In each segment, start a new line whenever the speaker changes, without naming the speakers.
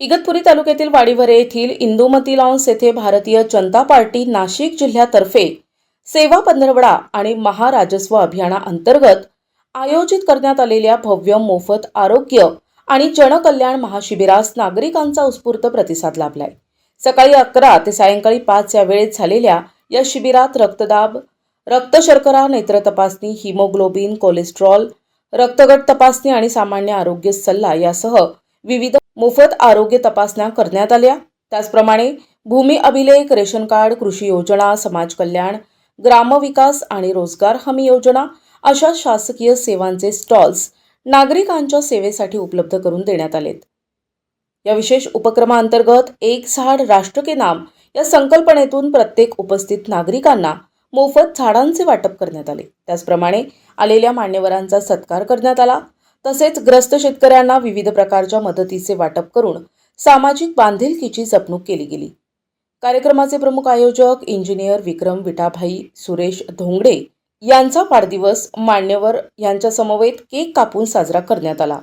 इगतपुरी तालुक्यातील वाडीवरे येथील इंदुमती लॉन्स येथे भारतीय जनता पार्टी नाशिक जिल्ह्यातर्फे सेवा पंधरवडा आणि महाराजस्व अभियानाअंतर्गत आयोजित करण्यात आलेल्या भव्य मोफत आरोग्य आणि जनकल्याण महाशिबिरास नागरिकांचा उत्स्फूर्त प्रतिसाद लाभलाय. सकाळी अकरा ते सायंकाळी पाच या वेळेत झालेल्या या शिबिरात रक्तदाब रक्तशर्करा नेत्र तपासणी हिमोग्लोबिन कोलेस्ट्रॉल रक्तगट तपासणी आणि सामान्य आरोग्य सल्ला यासह विविध मोफत आरोग्य तपासण्या करण्यात आल्या. त्याचप्रमाणे भूमी अभिलेख रेशन कार्ड कृषी योजना समाज कल्याण ग्रामविकास आणि रोजगार हमी योजना अशा शासकीय सेवांचे स्टॉल्स नागरिकांच्या सेवेसाठी उपलब्ध करून देण्यात आलेत. या विशेष उपक्रमाअंतर्गत एक झाड राष्ट्र के नाम या संकल्पनेतून प्रत्येक उपस्थित नागरिकांना मोफत झाडांचे वाटप करण्यात आले. त्याचप्रमाणे आलेल्या मान्यवरांचा सत्कार करण्यात आला. तसेच ग्रस्त शेतकऱ्यांना विविध प्रकारच्या मदतीचे वाटप करून सामाजिक बांधिलकीची जपणूक केली गेली. कार्यक्रमाचे प्रमुख आयोजक इंजिनियर विक्रम विटाभाई सुरेश धोंगडे यांचा वाढदिवस मान्यवर यांच्या समवेत केक कापून साजरा करण्यात आला.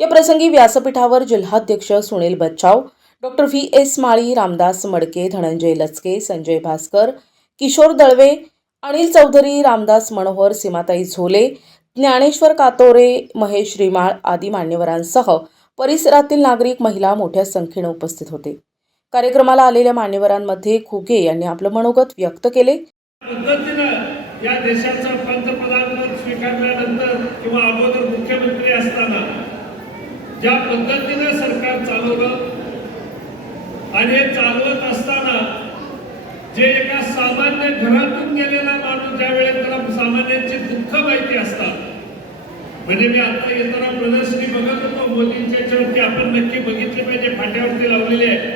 या प्रसंगी व्यासपीठावर जिल्हाध्यक्ष Sunil Bachhav doctor V. S. Mali Ramdas Madke Dhananjay Lachke Sanjay Bhaskar Kishore Dalvi Anil Chaudhary Ramdas Manohar सीमाताई झोले ज्ञानेश्वर कातोरे महेश रिमाळ आदी मान्यवरांसह परिसरातील नागरिक महिला मोठ्या संख्येनं उपस्थित होते. कार्यक्रमाला आलेल्या मान्यवरांमध्ये खुगे यांनी आपलं मनोगत व्यक्त केले.
पद्धतीनं या देशाचं पंतप्रधान स्वीकारल्यानंतर किंवा अगोदर मुख्यमंत्री असताना ज्या पद्धतीनं सरकार चालवलं आणि हे चालवत असताना जे एका सामान्य घरातून गेलेला माणूस ज्या वेळेस त्याला सामान्यांची दुःख माहिती असतात म्हणजे मी आता येताना प्रदर्शनी बघत होतो मोदींच्या याच्यावरती आपण नक्की बघितले पाहिजे फाट्यावरती लावलेले आहे.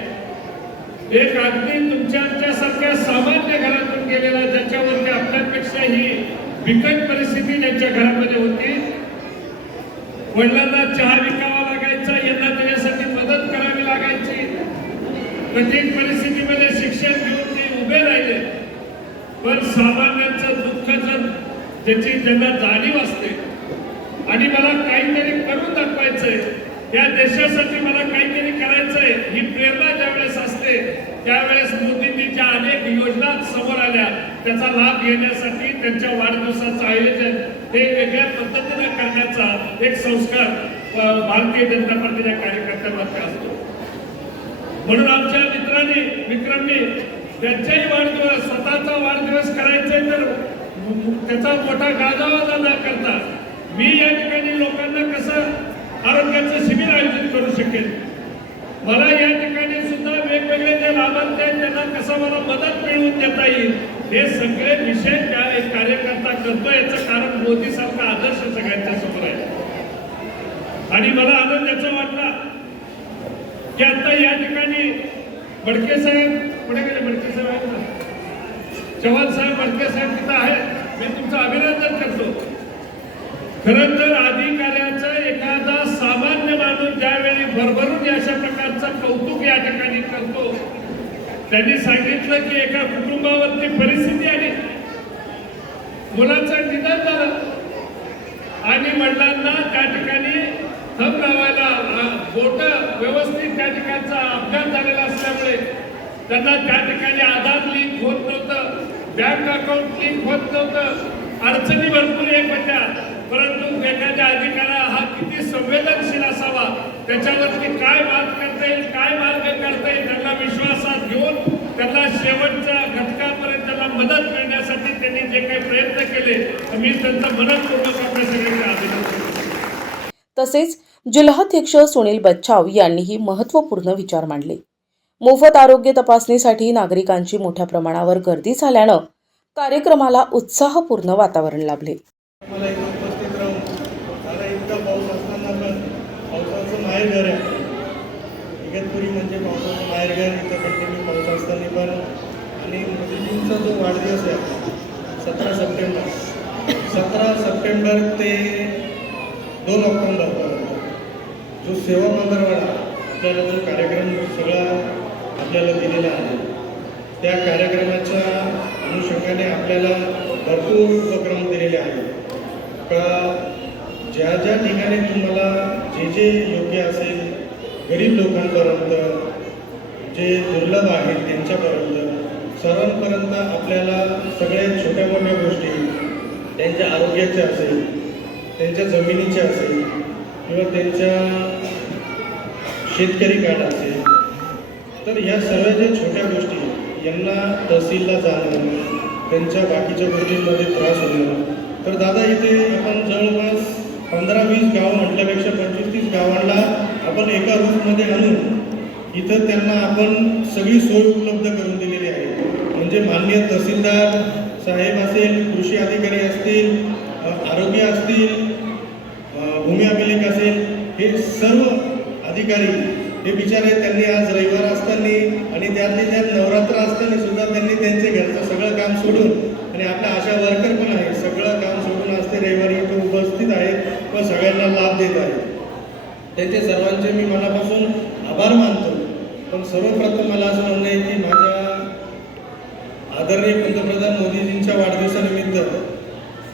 एक अगदी तुमच्या आमच्यासारख्या सामान्य घरातून गेलेला ज्याच्यावरती आपल्यापेक्षाही बिकट परिस्थिती त्यांच्या घरामध्ये होती वडिलांना चहा विकावा लागायचा यांना त्याच्यासाठी मदत करावी लागायची कठीण पण सामान्यांचं त्याची त्यांना जाणीव असते. आणि मला काहीतरी करून दाखवायचंय. या देशासाठी मला काहीतरी करायचंय. ही प्रेरणा ज्यावेळेस असते त्यावेळेस मोदींनी ज्या अनेक योजना समोर आल्या. त्याचा लाभ घेण्यासाठी त्यांच्या वाढदिवसाचं आयोजन हे वेगळ्या पद्धतीने करण्याचा एक संस्कार भारतीय जनता पार्टीच्या कार्यकर्त्यांमध्ये असतो. म्हणून आमच्या मित्रांनी विक्रमने त्यांचाही वाढदिवस स्वतःचा वाढदिवस करायचा तर त्याचा मोठा गाजावाजा न करता मी या ठिकाणी लोकांना कसं आरोग्याचं शिबिर आयोजित करू शकेल मला या ठिकाणी सुद्धा वेगवेगळे जे लाभार्थी आहेत त्यांना कसं मला मदत मिळवून देता येईल हे सगळे विषय त्या कार्यकर्ता करतो याचं कारण मोदी सारखा आदर्श सगळ्यांच्या समोर आहे. आणि मला आनंद याचा वाटला की आता या ठिकाणी बडके साहेब कुठे गेले बडके साहेब आहेत ना. चव्हाण साहेब बडके साहेब तिथं आहेत. मी तुमचं अभिनंदन करतो. खरं तर अधिकाऱ्याचा एखादा सामान्य माणूस ज्यावेळी भरभरून अशा प्रकारचं कौतुक या ठिकाणी करतो त्यांनी सांगितलं की एका कुटुंबावरती परिस्थिती आली मुलाचं निधन झालं. आणि वडिलांना त्या ठिकाणी थंब लावायला बोट व्यवस्थित त्या ठिकाणचा अपघात झालेला असल्यामुळे त्यांना त्या ठिकाणी आधार लिंक होत नव्हतं. बँक अकाउंट लिंक होत नव्हतं. अडचणी भरपूर एक होत्या. परंतु एखाद्या अधिकारा हा किती संवेदनशील असावा? त्याच्यावरती काय मार्ग करता येईल काय मार्ग करता येईल त्यांना विश्वासात घेऊन त्यांना शेवटच्या घटकापर्यंत त्यांना मदत मिळण्यासाठी त्यांनी जे काही प्रयत्न केले मी त्यांचा मनपूर्वक आपल्या सगळ्यांना अभिनंदन
तसेच जिल्हाध्यक्ष सुनील बच्चाव यांनीही महत्त्वपूर्ण विचार मांडले. मोफत आरोग्य तपासणीसाठी नागरिकांची मोठ्या प्रमाणावर गर्दी झाल्यानं कार्यक्रमाला उत्साहपूर्ण वातावरण लाभले.
इगतपुरी म्हणजे पावसाचं माहेरघर इथं कंटिन्यू पाऊस असताना पण आणि मोदीजींचा जो वाढदिवस आहे सतरा सप्टेंबर. सतरा सप्टेंबर ते दोन ऑक्टोंबर जो सेवा पंधरवाडा आपल्याला जो कार्यक्रम सगळा आपल्याला दिलेला आहे त्या कार्यक्रमाच्या अनुषंगाने आपल्याला भरपूर उपक्रम दिलेले आहेत. का ज्या ज्या ठिकाणी तुम्हाला जे जे योग्य असेल गरीब लोकांपर्यंत जे दुर्लभ आहेत त्यांच्यापर्यंत सर्वांपर्यंत आपल्याला सगळ्यात छोट्या मोठ्या गोष्टी त्यांच्या आरोग्याच्या असेल त्यांच्या जमिनीच्या असेल किंवा त्यांच्या शेतकरी काढ असेल तर ह्या सर्व ज्या छोट्या गोष्टी यांना तहसीलला जाणं त्यांच्या बाकीच्या गोष्टींमध्ये त्रास होणं. तर दादा इथे आपण जवळपास पंधरा वीस गाव म्हटल्यापेक्षा पंचवीस तीस गावांना आपण एका रूममध्ये आणून इथं त्यांना आपण सगळी सोय उपलब्ध करून दिलेली आहे. म्हणजे मान्य तहसीलदार साहेब असेल कृषी अधिकारी असतील आरोग्य असतील भूमी अभिलेख असेल हे सर्व अधिकारी हे बिचारे त्यांनी आज रविवार असताना आणि त्यातले त्यात नवरात्र असताना सुद्धा त्यांनी त्यांचे घरचं सगळं काम सोडून आणि आपल्या आशा वर्कर पण आहे सगळं काम सोडून आज ते रविवारी इथं उपस्थित आहेत व सगळ्यांना लाभ देत आहेत. त्यांचे सर्वांचे मी मनापासून आभार मानतो. पण सर्वप्रथम मला असं म्हणणं आहे की माझ्या आदरणीय पंतप्रधान मोदीजींच्या वाढदिवसानिमित्त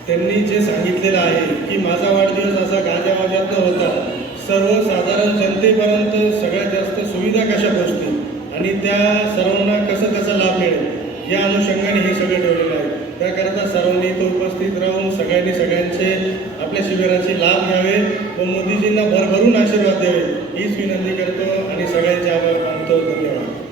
त्यांनी जे सांगितलेलं आहे की माझा वाढदिवस असा गाजावाजात न होता सर्वसाधारण जनतेपर्यंत सगळ्यात जास्त सुविधा कशा पोचतील आणि त्या सर्वांना कसं कसा लाभ मिळेल? या अनुषंगाने हे सगळं ठेवलेलं आहे. त्याकरता सर्वांनी इथं उपस्थित राहून सगळ्यांनी सगळ्यांचे आपल्या शिबिराचे लाभ घ्यावे व मोदीजींना भरभरून आशीर्वाद द्यावे. हीच विनंती करतो आणि सगळ्यांचे आभार मानतो. धन्यवाद.